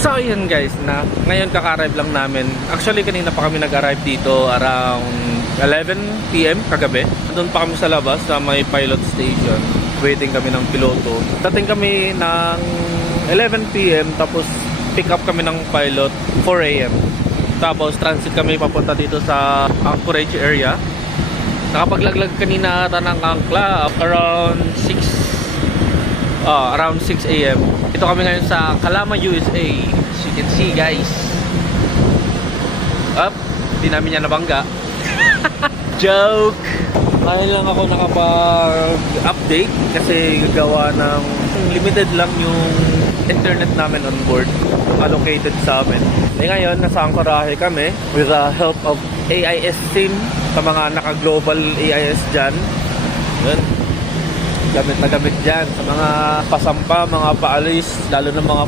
So yun guys, na ngayon kaka-arrive lang namin. Actually kanina pa kami nag-arrive dito around 11 PM kagabi. Doon pa kami sa labas sa may pilot station. Waiting kami ng piloto. Dating kami ng 11 PM tapos pick up kami ng pilot 4 AM. Tapos transit kami papunta dito sa Anchorage area. Nakapaglaglag kanina ata ng angkla around 6 AM. Ito kami ngayon sa Calama, USA. As you can see guys. Di namin yan nabangga. Joke! Ngayon lang ako nakapag-update kasi gagawa ng limited lang yung internet namin on board allocated sa amin. Ngayon nasa Anchorage kami with the help of AIS team sa mga naka-global AIS dyan. Yun. Gamit na gamit dyan sa mga pasampa, mga paalis, lalo ng mga